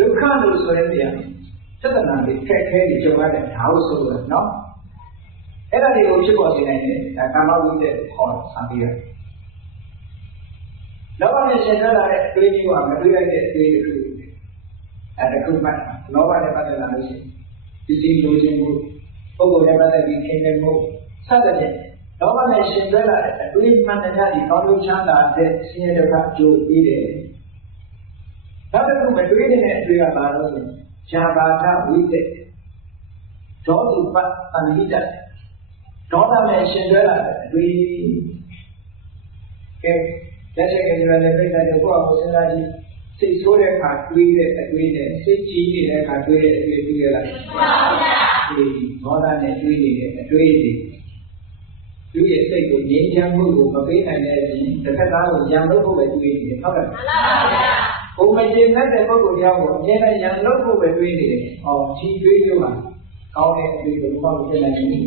ဒုက္ခလို့ဆိုတဲ့နေရာပြဿနာတွေခက်ခဲတွေကြုံရတဲ့ဓာတ်ဆိုတာနော်အဲ့ဒါတွေကိုဖြစ်ပေါ်စေနိုင်တယ်ဒါကာမဝိတ္တခေါ်ဆံပြီးရတယ်လောဘနဲ့ရှင်သက်လာတဲ့အတွေးကြီးကမတွေးလိုက်တဲ့အတွေးတစ်ခုအဲတခုမှလောဘနဲ့ပတ်သက်လာလို့ရှိရင်ပစ္စည်းလိုချင်မှုပုဂ္ဂိုလ်နဲ့ပတ်သက်ပြီးခင်တဲ့မှုစသဖြင့်လောဘနဲ့ရှင်သက်လာတဲ့အတွေးမှန်တရားဒီကောင်းကျိုးချမ်းသာတဲ့ဆင်းရဲဒုက္ခအကျိုးပေးတယ် နောက်တစ်ခုမတွေးနေတဲ့အတွေးကဘာလို့လဲဇာဘာထဝိတ္တဒေါတုပတ္တန်ဟိတဒေါသနဲ့ရှင်သွဲလာတဲ့အတွေးကဲလက်ချက်ကလေးလည်းပြိတ္တာတွေကိုယ့်အကိုစဉ်းစားကြည့်စိတ်ဆိုးတဲ့အခါတွေးတဲ့အတွေးနဲ့စိတ်ကြီးနေတဲ့အခါတွေးတဲ့အတွေးတွေးရလားမှန်ပါဗျာဒီဒေါသနဲ့တွေးနေတဲ့အတွေးတွေသူရဲ့စိတ်ကိုငြိမ်းချမ်းမှုကိုမပေးနိုင်တဲ့အပြင်တစ်ခါသားကိုရံလို့ဖို့ပဲတွေးနေတယ်ဟုတ်ကဲ့မှန်ပါဗျာဘုံမ ကျေနပ်တဲ့ပုဂ္ဂိုလ်တရားကိုအမြဲတမ်းရံလို့ဖို့ပဲတွေးနေတယ်ဟောဒီတွေးကြမှာကောင်းတဲ့အတွေးကိုဘာလို့ဖြစ်နိုင်လဲ